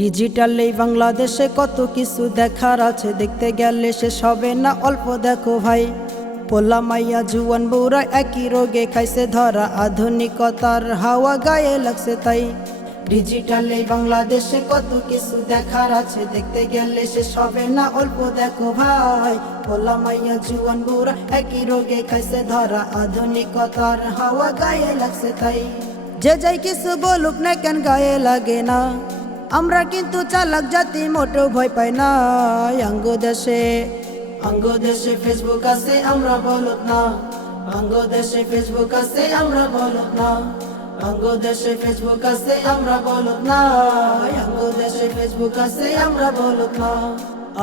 Digital এই বাংলাদেশে কত কিছু দেখার আছে, দেখতে গেলে শেষ হবে না, অল্প দেখো ভাই। পোলা মাইয়া জুয়ান বউরা একই রোগে খাইছে ধরা, আধুনিকতার হাওয়া গায়ে লাগছে তাই। ডিজিটাল এই বাংলাদেশে কত কিছু দেখার আছে, দেখতে গেলে শেষ হবে না, অল্প দেখো ভাই। পোলা মাইয়া জুয়ান বউরা একই রোগে খাইছে ধরা, আধুনিকতার হাওয়া গায়ে লাগছে তাই। যে যাই কিছু বলুক না কেন গায়ে লাগে না, আমরা কিন্তু চালাক জাতি, মোটেও ভয় পাই না। আঙ্গ দেশে ফেসবুক আছে, আমরা বলদ না। আঙ্গ দেশে ফেসবুক আছে, আমরা বলদ না। আঙ্গ দেশে ফেসবুক আছে, আমরা বলদ না। আঙ্গ দেশে ফেসবুক আছে, আমরা বলদ না।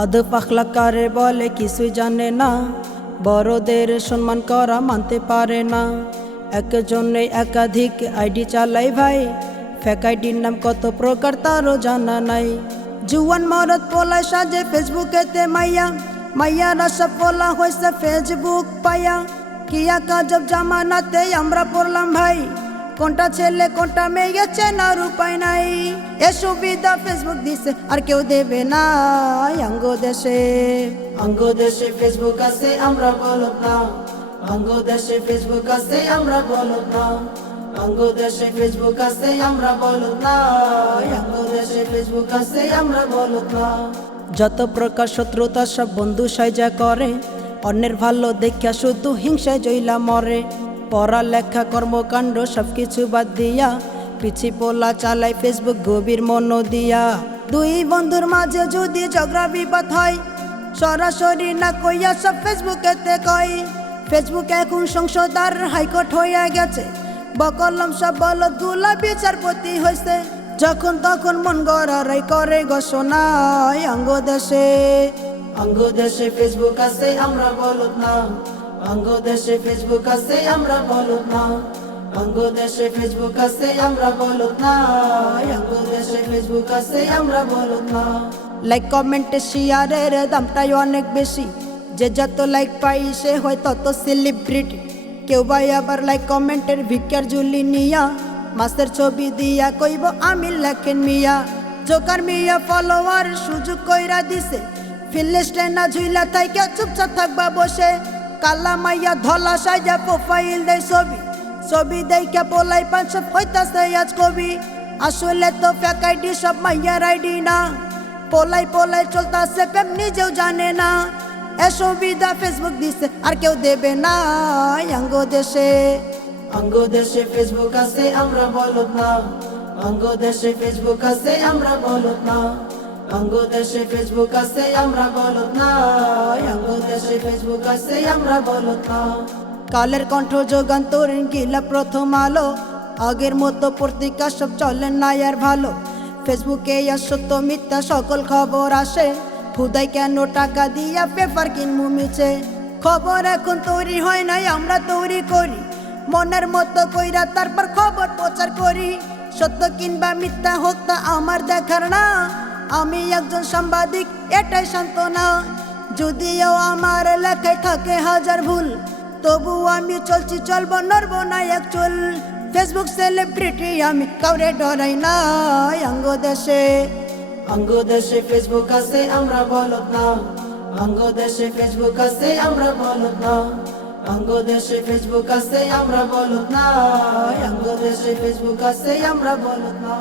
আদব পাখলা কারে বলে কিছুই জানে না, বড়দের সম্মান করা মানতে পারে না। একজনে একাধিক আইডি চালাই ভাই, ফেক আইডির নাম কত প্রকার তারও জানা নাই। জুয়ান মরদ পোলায় সাজে ফেসবুকেতে মাইয়া, মাইয়ারা সব পোলা হয়েছে ফেসবুক পাইয়া। কিয়া কাজব জামানাতে আমরা পড়লাম ভাই, কোনটা ছেলে কোনটা মেয়ে চেনার উপায় নাই। এ সুবিধা ফেসবুক দিছে আর কেউ দেবে না। আঙ্গ দেশে ফেসবুক আছে, আমরা বলদ না। আঙ্গ দেশে ফেসবুক আছে, আমরা বলদ না। আঙ্গ দেশে ফেসবুক আছে, আমরা বলদ না। আঙ্গ দেশে ফেসবুক আছে, আমরা বলদ না। যত প্রকার শত্রুতা সব বন্ধু সাইজা করে, অন্যের ভালো দেখা শুধু হিংসায় জইলা মরে। পড়ালেখা কর্মকাণ্ড সবকিছু বাদ দিয়া, পিছি পোলা চালাই ফেসবুক গভীর মন দিয়া। দুই বন্ধুর মাঝে যদি ঝগড়া বিবাদ হয়, সরাসরি না কইয়া সব ফেসবুকেতে কয়। ফেসবুক এখন সংসদ আর হাইকোর্ট হইয়া গেছে, বকলম সব বলদগুলা বিচারপতি হয়েছে। যখন তখন মন গড়ারাই করে ঘোষণা। আঙ্গ দেশে ফেসবুক আছে, আমরা বলদ না। আঙ্গ দেশে ফেসবুক আছে, আমরা বলদ না। আঙ্গ দেশে ফেসবুক আছে, আমরা বলদ না। আঙ্গ দেশে ফেসবুক আছে, আমরা বলদ না। লাইক কমেন্টে শেয়ারের দামটাই অনেক বেশি, যে যত লাইক পাই সে হয় তত সেলিব্রিটি। কেউ ভাই আবার লাইক কমেন্টের ভিক্ষার ঝুলি নিয়া, মাছের ছবি দিয়া কইব আমি লেখেন মিয়া। জোকার মিয়া ফলোয়ার সুযোগ কইরা দিছে, ফিলিস্টে না ঝুইলা থাইকা চুপচাপ থাকবা বসে। কালা মাইয়া ধলা সাজা প্রোফাইল দেয় ছবি দেইকা পোলাই পাঁচ হইতাছে আজ কবি। আসলে তো ফেক আইডি সব মাইয়ার আইডি না, পোলাই চলতাছে প্রেম নিজেও জানে না। এ সুবিধা ফেসবুক দিছে আর কেউ দেবে না। আঙ্গ দেশে ফেসবুক আছে, আমরা বলদ না। আঙ্গ দেশে ফেসবুক আছে, আমরা বলদ না। আঙ্গ দেশে ফেসবুক আছে, আমরা বলদ না। আঙ্গ দেশে ফেসবুক আছে, আমরা বলদ না। কালের কণ্ঠ যুগান্তরীণ গিলা প্রথম আলো, আগের মতো পত্রিকা সব চলে না আর ভালো। ফেসবুকে আর সত্য মিথ্যা সকল খবর আসে, খুদাই কেন টাকা দিয়া পেপার কিনমু মিছে। খবর এখন তৈরি হয় নাই, আমরা তৈরি করি মনের মতো কইরা, তারপর খবর প্রচার করি। সত্য কিংবা মিথ্যা হোক তা আমার দেখার না, আমি একজন সাংবাদিক এটাই সান্ত্বনা। যদিও আমার লেখায় থাকে হাজার ভুল, তবু আমি চলছি চলবো নড়ব না এক চুল। ফেসবুক সেলিব্রিটি আমি কাউরে ডরাই না। আঙ্গ দেশে ফেসবুক আছে, আমরা বলদ না। আঙ্গ দেশে ফেসবুক আছে, আমরা বলদ না। আঙ্গ দেশে ফেসবুক আছে, আমরা বলদ না। আঙ্গ দেশে ফেসবুক আছে, আমরা বলদ না।